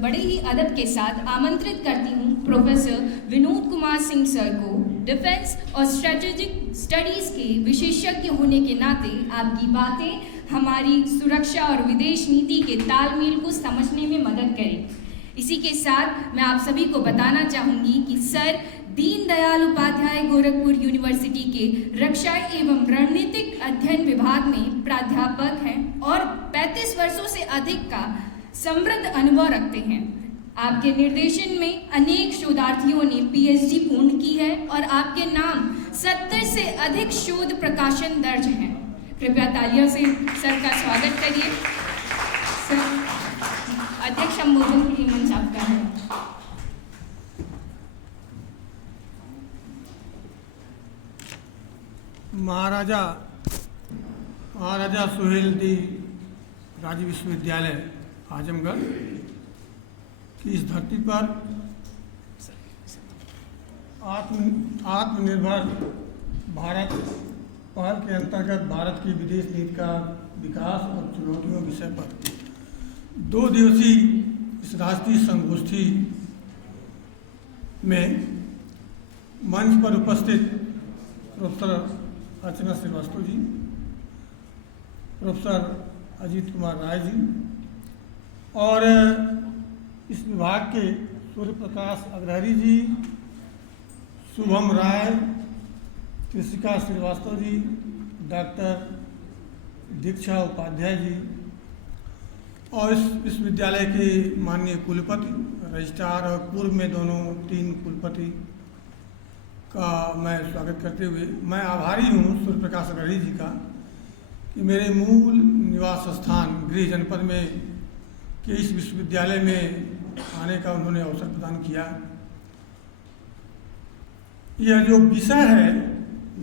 बड़े ही अदब के साथ आमंत्रित करती हूँ प्रोफेसर विनोद कुमार सिंह सर को। डिफेंस और स्ट्रेटेजिक स्टडीज़ के विशेषज्ञ होने के नाते आपकी बातें हमारी सुरक्षा और विदेश नीति के तालमेल को समझने में मदद करें। इसी के साथ मैं आप सभी को बताना चाहूँगी कि सर दीनदयाल उपाध्याय गोरखपुर यूनिवर्सिटी के रक्षा एवं रणनीतिक अध्ययन विभाग में प्राध्यापक हैं और 35 वर्षों से अधिक का समृद्ध अनुभव रखते हैं। आपके निर्देशन में अनेक शोधार्थियों ने पीएचडी पूर्ण की है और आपके नाम 70 से अधिक शोध प्रकाशन दर्ज हैं। कृपया तालियों से सर का स्वागत करिए। सर, अध्यक्ष संबोधन के लिए मंच आपका है। महाराजा सुहेलदेव राज्य विश्वविद्यालय आजमगढ़ की इस धरती पर आत्मनिर्भर भारत पहल के अंतर्गत भारत की विदेश नीति का विकास और चुनौतियों विषय पर 2 दिवसीय इस राष्ट्रीय संगोष्ठी में मंच पर उपस्थित प्रोफेसर अर्चना श्रीवास्तव जी, प्रोफेसर अजीत कुमार राय जी और इस विभाग के सूर्य प्रकाश अग्रहरी जी, शुभम राय, कृषिका श्रीवास्तव जी, डॉक्टर दीक्षा उपाध्याय जी और इस विश्वविद्यालय के माननीय कुलपति, रजिस्ट्रार और पूर्व में दोनों 3 कुलपति का मैं स्वागत करते हुए मैं आभारी हूँ सूर्य प्रकाश अग्रहरी जी का कि मेरे मूल निवास स्थान गृह जनपद में के इस विश्वविद्यालय में आने का उन्होंने अवसर प्रदान किया। यह जो विषय है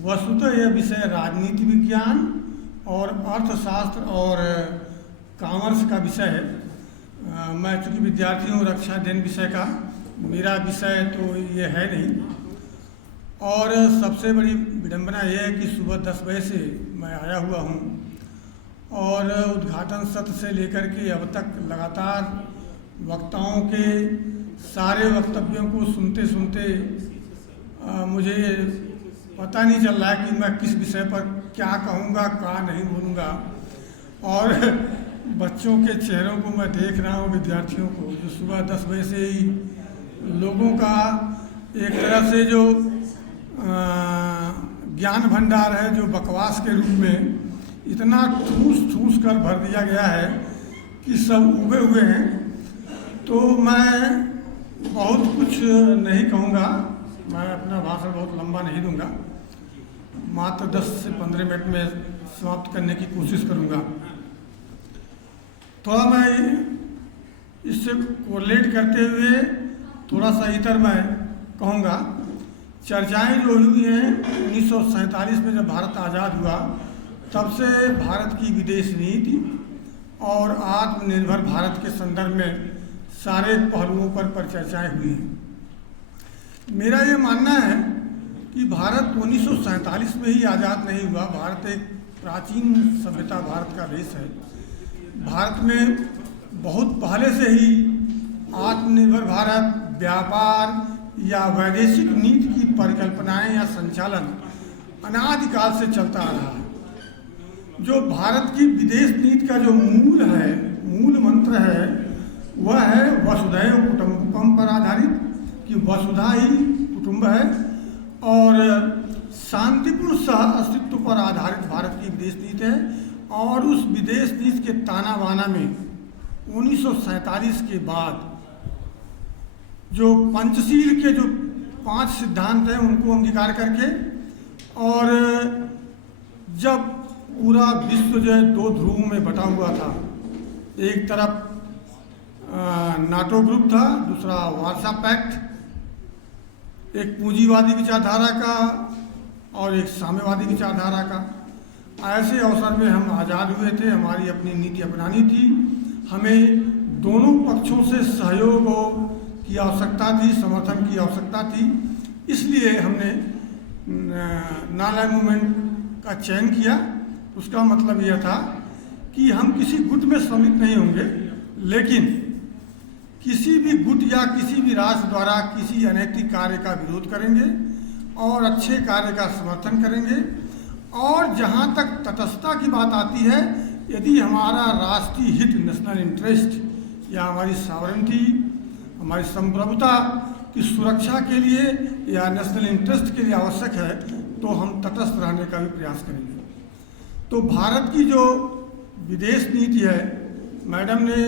वस्तुतः यह विषय राजनीति विज्ञान और अर्थशास्त्र और कॉमर्स का विषय है। मैं चूँकि विद्यार्थी हूँ रक्षा अध्ययन विषय का, मेरा विषय तो ये है नहीं और सबसे बड़ी विडंबना यह है कि सुबह 10 बजे से मैं आया हुआ हूँ और उद्घाटन सत्र से लेकर के अब तक लगातार वक्ताओं के सारे वक्तव्यों को सुनते सुनते मुझे पता नहीं चल रहा है कि मैं किस विषय पर क्या कहूँगा, क्या नहीं बोलूँगा। और बच्चों के चेहरों को मैं देख रहा हूँ, विद्यार्थियों को जो सुबह 10 बजे से ही लोगों का एक तरह से जो ज्ञान भंडार है, जो बकवास के रूप में इतना ठूस कर भर दिया गया है कि सब उगे हुए हैं। तो मैं बहुत कुछ नहीं कहूँगा, मैं अपना भाषण बहुत लंबा नहीं दूंगा, मात्र 10 से 15 मिनट में समाप्त करने की कोशिश करूँगा। थोड़ा मैं इससे कोरिलेट करते हुए थोड़ा सा इतर मैं कहूँगा। चर्चाएं जो हुई हैं 1947 में जब भारत आज़ाद हुआ तब से भारत की विदेश नीति और आत्मनिर्भर भारत के संदर्भ में सारे पहलुओं पर चर्चाएं हुई हैं। मेरा ये मानना है कि भारत 1947 में ही आज़ाद नहीं हुआ। भारत एक प्राचीन सभ्यता भारत का देश है। भारत में बहुत पहले से ही आत्मनिर्भर भारत, व्यापार या वैदेशिक नीति की परिकल्पनाएं या संचालन अनादिकाल से चलता आ रहा है। जो भारत की विदेश नीति का जो मूल मंत्र है वह है वसुधैव कुटुंबकम पर आधारित, कि वसुधा ही कुटुंब है और शांतिपूर्ण सह अस्तित्व पर आधारित भारत की विदेश नीति है। और उस विदेश नीति के ताना बाना में 1947 के बाद जो पंचशील के जो 5 सिद्धांत हैं उनको अंगीकार करके और जब पूरा विश्व जो है 2 ध्रुवों में बटा हुआ था, एक तरफ नाटो ग्रुप था, दूसरा वार्सा पैक्ट, एक पूंजीवादी विचारधारा का और एक साम्यवादी विचारधारा का। ऐसे अवसर में हम आज़ाद हुए थे, हमारी अपनी नीति अपनानी थी, हमें दोनों पक्षों से सहयोग की आवश्यकता थी, समर्थन की आवश्यकता थी। इसलिए हमने नाला मूवमेंट का चयन किया। उसका मतलब यह था कि हम किसी गुट में सम्मिलित नहीं होंगे, लेकिन किसी भी गुट या किसी भी राष्ट्र द्वारा किसी अनैतिक कार्य का विरोध करेंगे और अच्छे कार्य का समर्थन करेंगे। और जहाँ तक तटस्थता की बात आती है, यदि हमारा राष्ट्रीय हित, नेशनल इंटरेस्ट या हमारी सॉवरेनिटी, हमारी संप्रभुता की सुरक्षा के लिए या नेशनल इंटरेस्ट के लिए आवश्यक है तो हम तटस्थ रहने का भी प्रयास करेंगे। तो भारत की जो विदेश नीति है, मैडम ने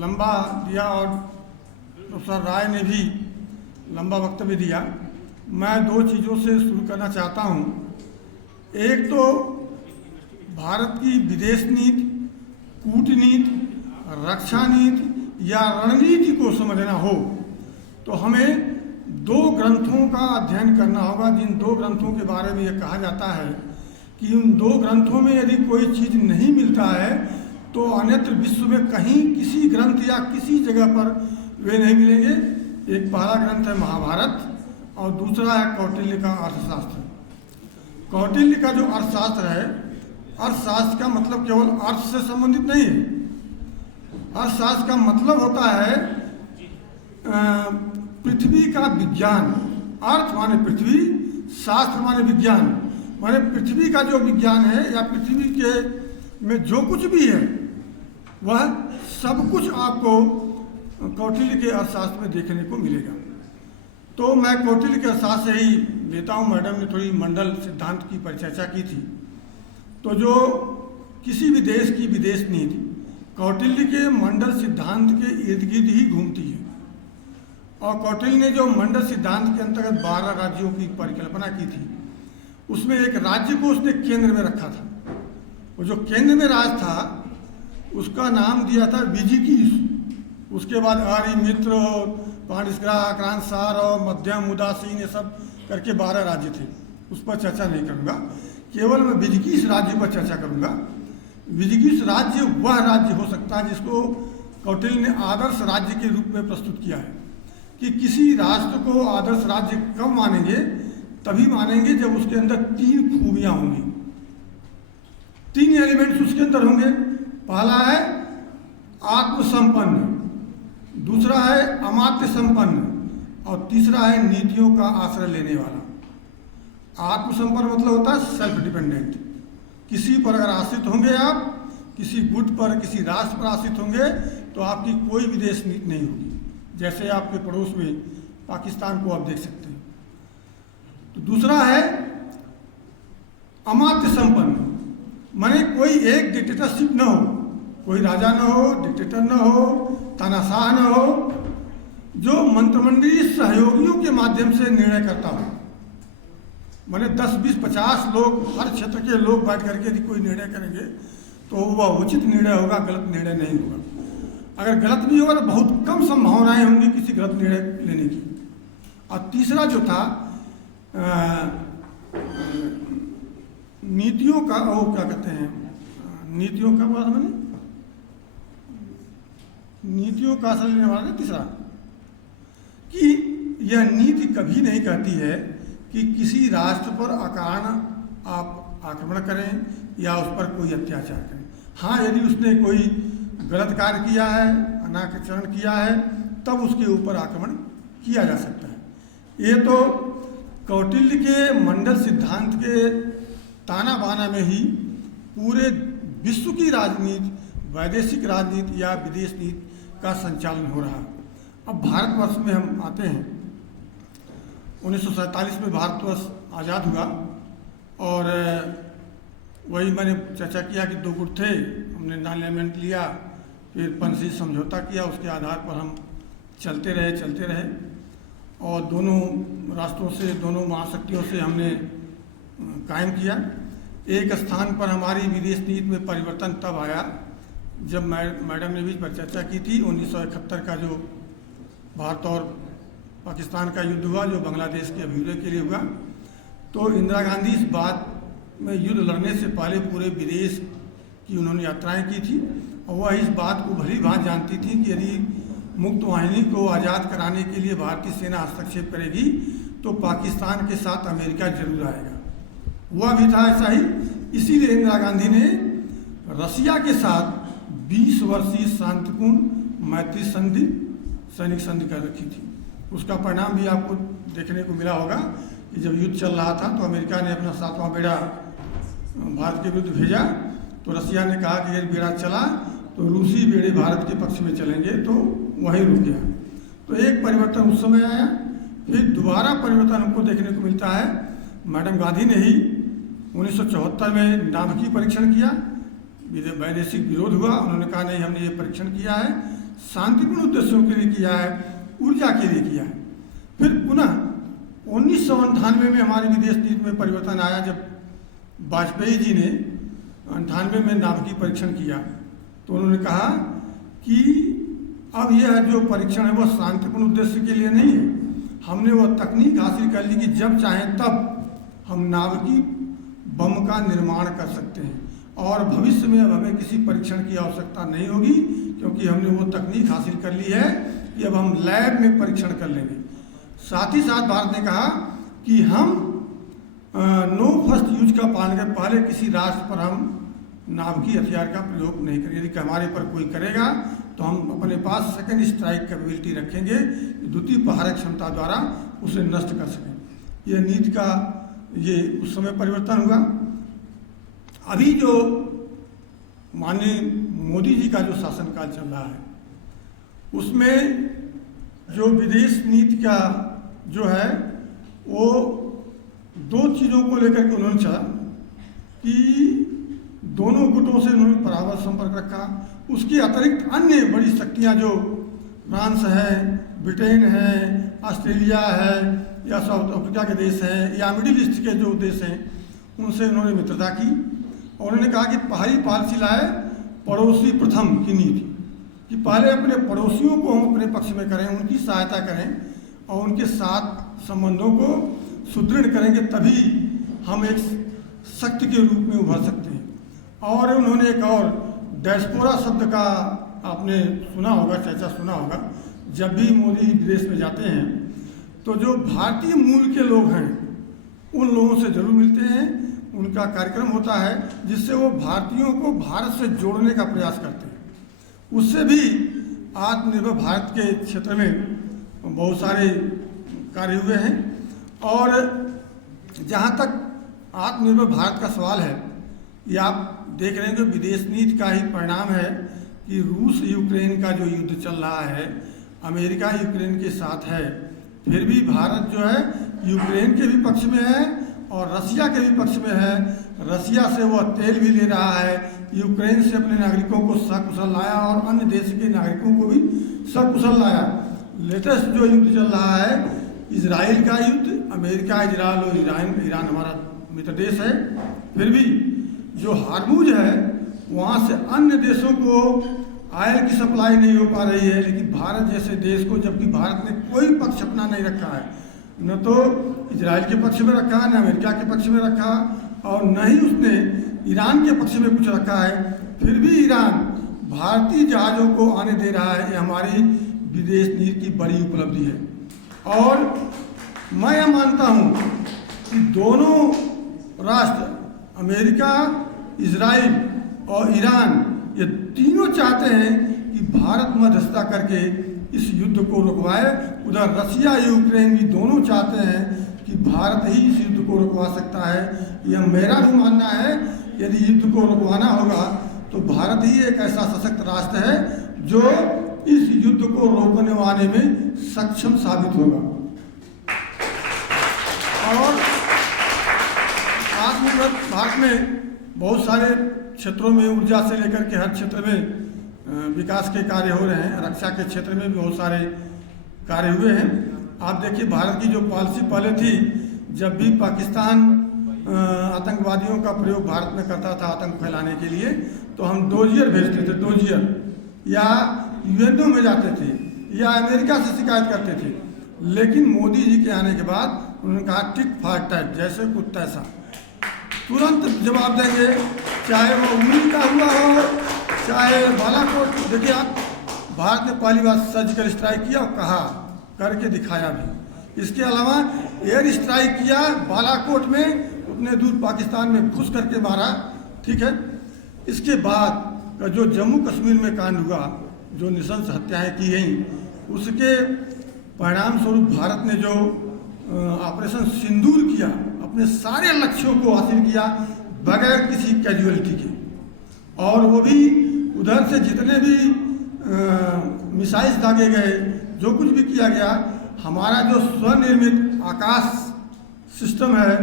लंबा दिया और प्रोफेसर राय ने भी लंबा वक्तव्य दिया। मैं दो चीज़ों से शुरू करना चाहता हूँ। एक तो भारत की विदेश नीति, कूटनीति, रक्षा नीति या रणनीति को समझना हो तो हमें दो ग्रंथों का अध्ययन करना होगा, जिन दो ग्रंथों के बारे में यह कहा जाता है कि उन दो ग्रंथों में यदि कोई चीज़ नहीं मिलता है तो अन्यत्र विश्व में कहीं किसी ग्रंथ या किसी जगह पर वे नहीं मिलेंगे। एक पहला ग्रंथ है महाभारत और दूसरा है कौटिल्य का अर्थशास्त्र। कौटिल्य का जो अर्थशास्त्र है, अर्थशास्त्र का मतलब केवल अर्थ से संबंधित नहीं है। अर्थशास्त्र का मतलब होता है पृथ्वी का विज्ञान। अर्थ माने पृथ्वी, शास्त्र माने विज्ञान, माने पृथ्वी का जो विज्ञान है या पृथ्वी के में जो कुछ भी है वह सब कुछ आपको कौटिल्य के अर्थशास्त्र में देखने को मिलेगा। तो मैं कौटिल्य के अर्थशास्त्र से ही लेता हूँ। मैडम ने थोड़ी मंडल सिद्धांत की परिचर्चा की थी। तो जो किसी भी देश की विदेश नीति कौटिल्य के मंडल सिद्धांत के इर्द गिर्द ही घूमती है। और कौटिल्य ने जो मंडल सिद्धांत के अंतर्गत 12 राज्यों की परिकल्पना की थी, उसमें एक राज्य को उसने केंद्र में रखा था। वो जो केंद्र में राज था उसका नाम दिया था विजिगीष। उसके बाद आर्य, मित्र, पांडिसग्राह, आक्रांतसार और मध्यम, उदासीन, ये सब करके 12 राज्य थे। उस पर चर्चा नहीं करूँगा, केवल मैं विजिगीष राज्य पर चर्चा करूँगा। विजिगीष राज्य वह राज्य हो सकता है जिसको कौटिल्य ने आदर्श राज्य के रूप में प्रस्तुत किया है कि किसी राष्ट्र को आदर्श राज्य कब मानेंगे, तभी मानेंगे जब उसके अंदर 3 खूबियाँ होंगी, 3 एलिमेंट्स उसके अंदर होंगे। पहला है आत्मसंपन्न, दूसरा है अमात्य संपन्न और तीसरा है नीतियों का आश्रय लेने वाला। आत्मसंपन्न मतलब होता है सेल्फ डिपेंडेंट। किसी पर अगर आश्रित होंगे आप, किसी गुट पर, किसी राष्ट्र पर आश्रित होंगे तो आपकी कोई विदेश नीति नहीं होगी। जैसे आपके पड़ोस में पाकिस्तान को आप देख सकते हैं। तो दूसरा है अमात्य संपन्न, माने कोई एक डिक्टेटरशिप न हो, कोई राजा न हो, डिक्टेटर न हो, तानाशाह न हो, जो मंत्रिमंडलीय सहयोगियों के माध्यम से निर्णय करता हो। माने 10, 20, 50 लोग, हर क्षेत्र के लोग बैठ करके यदि कोई निर्णय करेंगे तो वह उचित निर्णय होगा, गलत निर्णय नहीं होगा। अगर गलत भी होगा तो बहुत कम संभावनाएं होंगी किसी गलत निर्णय लेने की। और तीसरा जो था नीतियों का, वो क्या कहते हैं, नीतियों का बात मैंने नीतियों का असर लेने वाला है। तीसरा कि यह नीति कभी नहीं कहती है कि किसी राष्ट्र पर अकारण आप आक्रमण करें या उस पर कोई अत्याचार करें। हाँ, यदि उसने कोई गलत कार्य किया है, अनाचरण किया है, तब उसके ऊपर आक्रमण किया जा सकता है। ये तो कौटिल्य के मंडल सिद्धांत के ताना बाना में ही पूरे विश्व की राजनीति, वैदेशिक राजनीति या विदेश नीति का संचालन हो रहा। अब भारतवर्ष में हम आते हैं। 1947 में भारतवर्ष आज़ाद हुआ और वही मैंने चर्चा किया कि 2 गुट थे, हमने नॉन-अलाइनमेंट लिया, फिर पंजीकृत समझौता किया, उसके आधार पर हम चलते रहे और दोनों राष्ट्रों से, दोनों महाशक्तियों से हमने कायम किया। एक स्थान पर हमारी विदेश नीति में परिवर्तन तब आया जब मैडम ने भी पर चर्चा की थी 1971 का जो भारत और पाकिस्तान का युद्ध हुआ, जो बांग्लादेश के अभ्युदय के लिए हुआ। तो इंदिरा गांधी इस बात में युद्ध लड़ने से पहले पूरे विदेश की उन्होंने यात्राएं की थी और वह इस बात को भली भांति जानती थी कि यदि मुक्त वाहिनी को आज़ाद कराने के लिए भारतीय सेना हस्तक्षेप करेगी तो पाकिस्तान के साथ अमेरिका जरूर आएगा। हुआ भी था ऐसा ही। इसीलिए इंदिरा गांधी ने रसिया के साथ 20 वर्षीय शांतिपूर्ण मैत्री संधि सैनिक संधि कर रखी थी। उसका परिणाम भी आपको देखने को मिला होगा कि जब युद्ध चल रहा था तो अमेरिका ने अपना 7वां बेड़ा भारत के विरुद्ध भेजा, तो रसिया ने कहा कि यदि बेड़ा चला तो रूसी बेड़े भारत के पक्ष में चलेंगे, तो वहीं रुक गया। तो एक परिवर्तन उस समय आया, फिर दोबारा परिवर्तन हमको देखने को मिलता है। मैडम गांधी ने ही 1974 में नाभिकीय परीक्षण किया, वैदेशिक विरोध हुआ, उन्होंने कहा नहीं हमने ये परीक्षण किया है, शांतिपूर्ण उद्देश्यों के लिए किया है, ऊर्जा के लिए किया है। फिर पुनः 1998 में हमारी विदेश नीति में परिवर्तन आया, जब वाजपेयी जी ने 98 में नाभिकीय परीक्षण किया, तो उन्होंने कहा कि अब यह जो परीक्षण है वह शांतिपूर्ण उद्देश्य के लिए नहीं है, हमने वह तकनीक हासिल कर ली कि जब चाहें तब हम नाभिकीय बम का निर्माण कर सकते हैं, और भविष्य में अब हमें किसी परीक्षण की आवश्यकता नहीं होगी, क्योंकि हमने वो तकनीक हासिल कर ली है कि अब हम लैब में परीक्षण कर लेंगे। साथ ही साथ भारत ने कहा कि हम नो फर्स्ट यूज का पालन करें, पहले किसी राष्ट्र पर हम नाभिकीय हथियार का प्रयोग नहीं करेंगे। यदि हमारे पर कोई करेगा तो हम अपने पास सेकेंड स्ट्राइक कैपेबिलिटी रखेंगे, द्वितीय प्रहारक क्षमता द्वारा उसे नष्ट कर सकें। यह नीति का ये उस समय परिवर्तन हुआ। अभी जो माननीय मोदी जी का जो शासनकाल चल रहा है, उसमें जो विदेश नीति का जो है वो 2 चीज़ों को लेकर के उन्होंने चाहा कि दोनों गुटों से उन्होंने बराबर संपर्क रखा। उसके अतिरिक्त अन्य बड़ी शक्तियां जो फ्रांस है, ब्रिटेन है, ऑस्ट्रेलिया है, या साउथ अफ्रीका के देश हैं, या मिडिल ईस्ट के जो देश हैं, उनसे उन्होंने मित्रता की। और उन्होंने कहा कि पहली पॉलिसी लाए पड़ोसी प्रथम की नीति, कि पहले अपने पड़ोसियों को हम अपने पक्ष में करें, उनकी सहायता करें और उनके साथ संबंधों को सुदृढ़ करेंगे, तभी हम एक शक्ति के रूप में उभर सकते हैं। और उन्होंने एक और डायस्पोरा शब्द का आपने सुना होगा, चर्चा सुना होगा। जब भी मोदी विदेश में जाते हैं तो जो भारतीय मूल के लोग हैं उन लोगों से जरूर मिलते हैं, उनका कार्यक्रम होता है जिससे वो भारतीयों को भारत से जोड़ने का प्रयास करते हैं। उससे भी आत्मनिर्भर भारत के क्षेत्र में बहुत सारे कार्य हुए हैं। और जहाँ तक आत्मनिर्भर भारत का सवाल है, ये आप देख रहे हैं कि विदेश नीति का ही परिणाम है कि रूस यूक्रेन का जो युद्ध चल रहा है, अमेरिका यूक्रेन के साथ है, फिर भी भारत जो है यूक्रेन के भी पक्ष में है और रसिया के भी पक्ष में है। रसिया से वह तेल भी ले रहा है, यूक्रेन से अपने नागरिकों को सकुशल लाया और अन्य देश के नागरिकों को भी सकुशल लाया। लेटेस्ट जो युद्ध चल रहा है इजराइल का युद्ध, अमेरिका इजराइल और ईरान हमारा मित्र देश है, फिर भी जो हार्मुज है वहाँ से अन्य देशों को ऑयल की सप्लाई नहीं हो पा रही है, लेकिन भारत जैसे देश को, जबकि भारत ने कोई पक्ष अपना नहीं रखा है, न तो इजराइल के पक्ष में रखा, न अमेरिका के पक्ष में रखा और न ही उसने ईरान के पक्ष में कुछ रखा है, फिर भी ईरान भारतीय जहाज़ों को आने दे रहा है। ये हमारी विदेश नीति की बड़ी उपलब्धि है। और मैं यह मानता हूँ कि दोनों राष्ट्र अमेरिका, इजराइल और ईरान, ये तीनों चाहते हैं कि भारत मध्यस्थता करके इस युद्ध को रुकवाए। उधर रसिया यूक्रेन भी दोनों चाहते हैं कि भारत ही इस युद्ध को रुकवा सकता है। यह मेरा भी मानना है, यदि युद्ध को रुकवाना होगा तो भारत ही एक ऐसा सशक्त राष्ट्र है जो इस युद्ध को रोकने वाले में सक्षम साबित होगा। और आत्मनिर्भर भारत में बहुत सारे क्षेत्रों में, ऊर्जा से लेकर के हर क्षेत्र में विकास के कार्य हो रहे हैं। रक्षा के क्षेत्र में भी बहुत सारे कार्य हुए हैं। आप देखिए भारत की जो पॉलिसी पहले थी, जब भी पाकिस्तान आतंकवादियों का प्रयोग भारत में करता था आतंक फैलाने के लिए, तो हम डोजियर भेजते थे, डोजियर, या यूएनओ में जाते थे या अमेरिका से शिकायत करते थे। लेकिन मोदी जी के आने के बाद उन्होंने कहा टिक फॉर टैट, जैसे कुछ तैसा, तुरंत जवाब देंगे, चाहे वो उरी का हुआ हो, चाहे बालाकोट। देखिए आप, भारत ने पहली बार सर्जिकल स्ट्राइक किया और कहा, करके दिखाया भी। इसके अलावा एयर स्ट्राइक किया बालाकोट में, उतने दूर पाकिस्तान में घुस करके मारा, ठीक है। इसके बाद जो जम्मू कश्मीर में कांड हुआ, जो नृशंस हत्याएं की गई, उसके परिणाम स्वरूप भारत ने जो ऑपरेशन सिंदूर किया, अपने सारे लक्ष्यों को हासिल किया बगैर किसी कैजुअलिटी के, और वो भी उधर से जितने भी मिसाइल्स दागे गए, जो कुछ भी किया गया, हमारा जो स्वनिर्मित आकाश सिस्टम है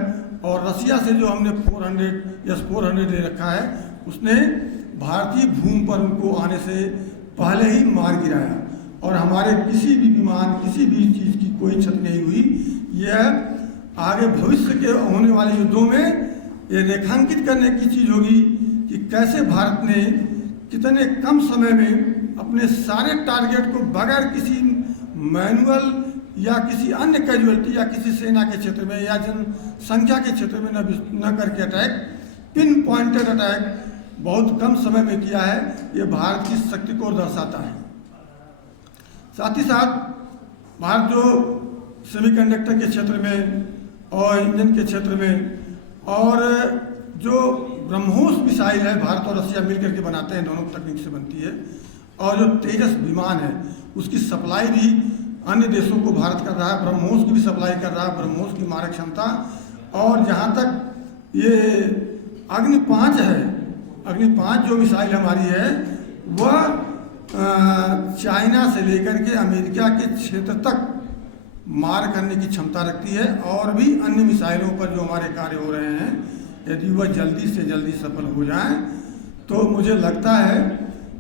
और रसिया से जो हमने 400 ले रखा है, उसने भारतीय भूमि पर उनको आने से पहले ही मार गिराया और हमारे किसी भी विमान, किसी भी चीज़ की कोई क्षति नहीं हुई। यह आगे भविष्य के होने वाले युद्धों में ये रेखांकित करने की चीज़ होगी कि कैसे भारत ने कितने कम समय में अपने सारे टारगेट को बगैर किसी मैनुअल या किसी अन्य कैजुअलिटी या किसी सेना के क्षेत्र में या जनसंख्या के क्षेत्र में न करके अटैक, पिन पॉइंटेड अटैक बहुत कम समय में किया है। ये भारत की शक्ति को दर्शाता है। साथ ही साथ भारत जो सेमीकंडक्टर के क्षेत्र में और इंजन के क्षेत्र में और जो ब्रह्मोस मिसाइल है, भारत और रसिया मिलकर के बनाते हैं, दोनों तकनीक से बनती है, और जो तेजस विमान है उसकी सप्लाई भी अन्य देशों को भारत कर रहा है। ब्रह्मोस की भी सप्लाई कर रहा है, ब्रह्मोस की मारक क्षमता। और जहाँ तक ये अग्नि 5 है, अग्नि 5 जो मिसाइल हमारी है वह चाइना से लेकर के अमेरिका के क्षेत्र तक मार करने की क्षमता रखती है। और भी अन्य मिसाइलों पर जो हमारे कार्य हो रहे हैं, यदि वह जल्दी से जल्दी सफल हो जाए तो मुझे लगता है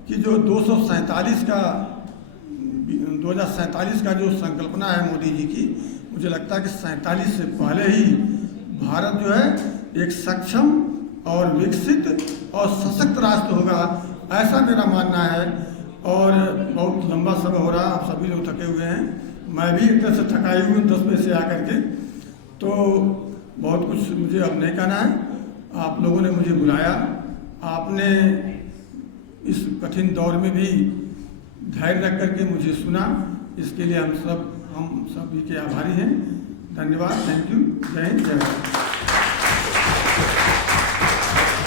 कि जो 2047 का जो संकल्पना है मोदी जी की, मुझे लगता है कि 47 से पहले ही भारत जो है एक सक्षम और विकसित और सशक्त राष्ट्र होगा, ऐसा मेरा मानना है। और बहुत लंबा समय हो रहा, आप सभी लोग थके हुए हैं, मैं भी एक तरह से थकाई हुई 10 बजे से आकर के, तो बहुत कुछ मुझे अब नहीं कहना है। आप लोगों ने मुझे बुलाया, आपने इस कठिन दौर में भी धैर्य रख करके मुझे सुना, इसके लिए हम सभी के आभारी हैं। धन्यवाद, थैंक यू, जय हिंद, जय भारत।